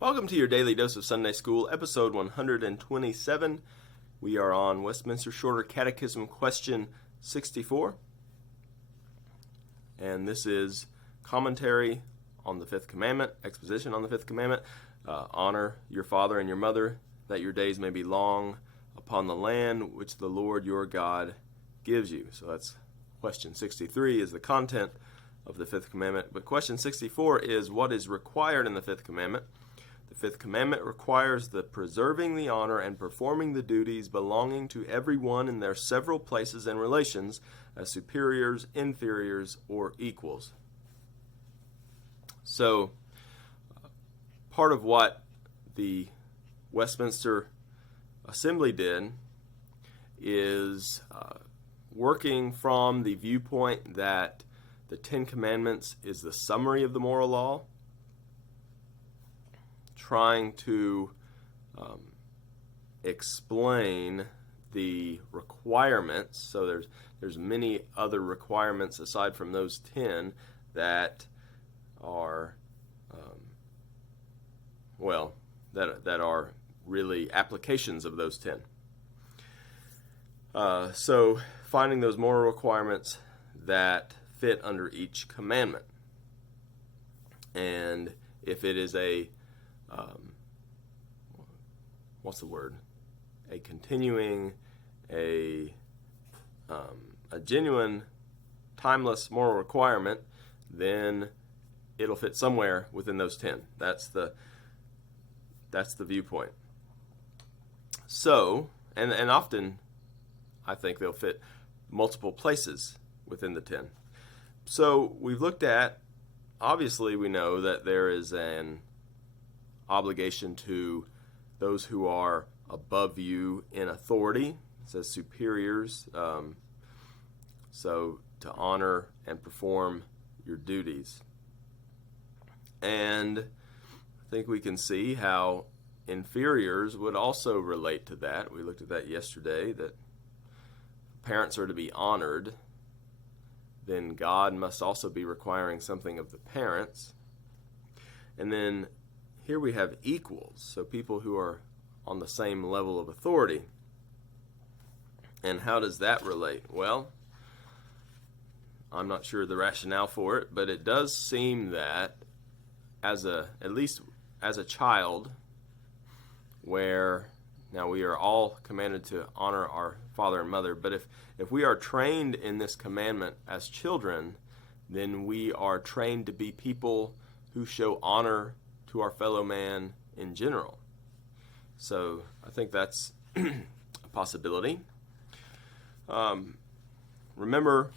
Welcome to your Daily Dose of Sunday School, episode 127. We are on Westminster Shorter Catechism, question 64. And this is commentary on the fifth commandment, exposition on the fifth commandment. Honor your father and your mother, that your days may be long upon the land which the Lord your God gives you. So that's question 63 is the content of the fifth commandment. But question 64 is what is required in the fifth commandment. The fifth commandment requires the preserving the honor and performing the duties belonging to everyone in their several places and relations as superiors, inferiors, or equals. So, part of what the Westminster Assembly did is working from the viewpoint that the Ten Commandments is the summary of the moral law, trying to explain the requirements. So there's many other requirements aside from those 10 that are that are really applications of those 10. So finding those moral requirements that fit under each commandment, and if it is a a continuing, a genuine, timeless moral requirement, then it'll fit somewhere within those 10. That's the viewpoint. So, and often I think they'll fit multiple places within the 10. So we've looked at, obviously we know that there is an obligation to those who are above you in authority. It says superiors. So to honor and perform your duties. And I think we can see how inferiors would also relate to that. We looked at that yesterday, that parents are to be honored. Then God must also be requiring something of the parents. And then here we have equals, so people who are on the same level of authority. And how does that relate? Well, I'm not sure the rationale for it, but it does seem that at least as a child, where now we are all commanded to honor our father and mother, but if we are trained in this commandment as children, then we are trained to be people who show honor to our fellow man in general. So I think that's a possibility. Remember,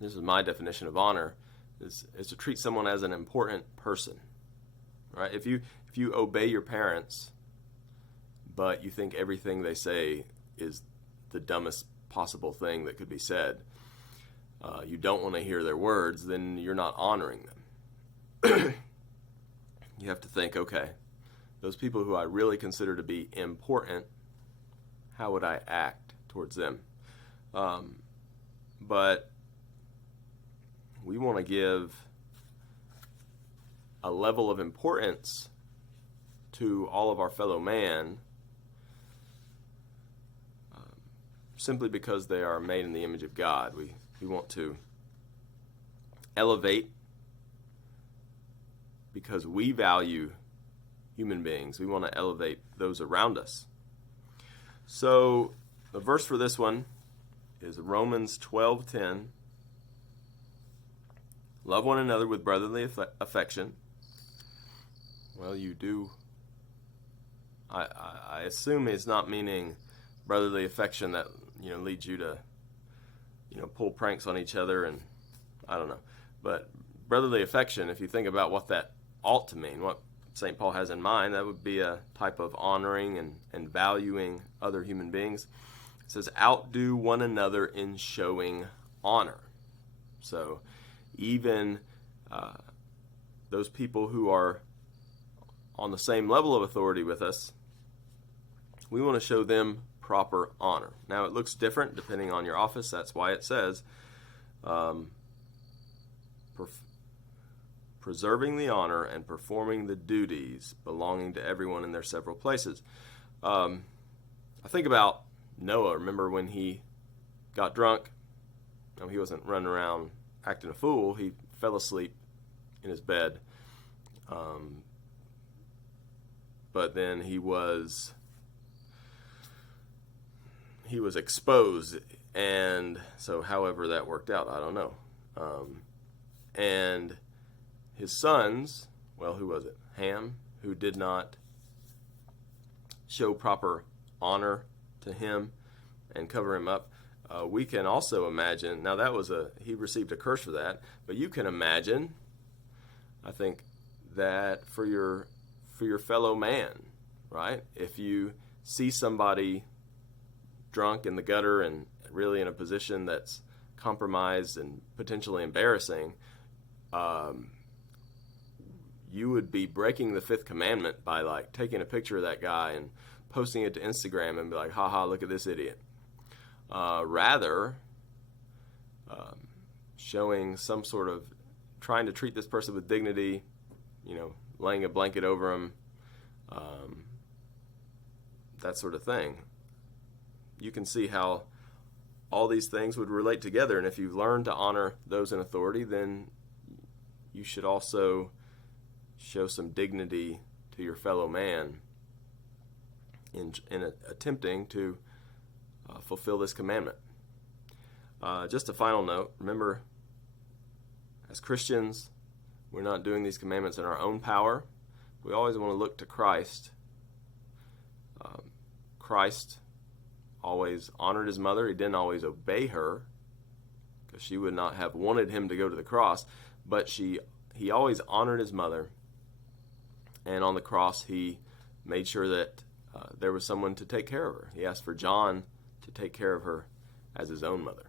this is my definition of honor, is to treat someone as an important person. Right? If you obey your parents, but you think everything they say is the dumbest possible thing that could be said, you don't want to hear their words, then you're not honoring them. You have to think, okay, those people who I really consider to be important, how would I act towards them? But we want to give a level of importance to all of our fellow man simply because they are made in the image of God. We want to elevate because we value human beings. We want to elevate those around us. So the verse for this one is Romans 12:10. Love one another with brotherly affection. Well, you do. I assume it's not meaning brotherly affection that leads you to pull pranks on each other, and I don't know. But brotherly affection, if you think about what that ought to mean, what St. Paul has in mind, that would be a type of honoring and valuing other human beings. It says, outdo one another in showing honor. So even those people who are on the same level of authority with us, we want to show them proper honor. Now, it looks different depending on your office. That's why it says preserving the honor and performing the duties belonging to everyone in their several places. I think about Noah. Remember when he got drunk? No, he wasn't running around acting a fool. He fell asleep in his bed. But then he was exposed, and so however that worked out, I don't know. And his sons, well, who was it? Ham, who did not show proper honor to him and cover him up. We can also imagine, now he received a curse for that, but you can imagine, I think, that for your fellow man, right? If you see somebody drunk in the gutter and really in a position that's compromised and potentially embarrassing, you would be breaking the fifth commandment by like taking a picture of that guy and posting it to Instagram and be like, haha, look at this idiot. Rather, showing some sort of trying to treat this person with dignity, laying a blanket over him, that sort of thing. You can see how all these things would relate together, and if you learn to honor those in authority, then you should also show some dignity to your fellow man in attempting to fulfill this commandment. Just a final note, remember, as Christians, we're not doing these commandments in our own power. We always want to look to Christ. Christ always honored his mother. He didn't always obey her because she would not have wanted him to go to the cross, but he always honored his mother, and on the cross he made sure that there was someone to take care of her. He asked for John to take care of her as his own mother.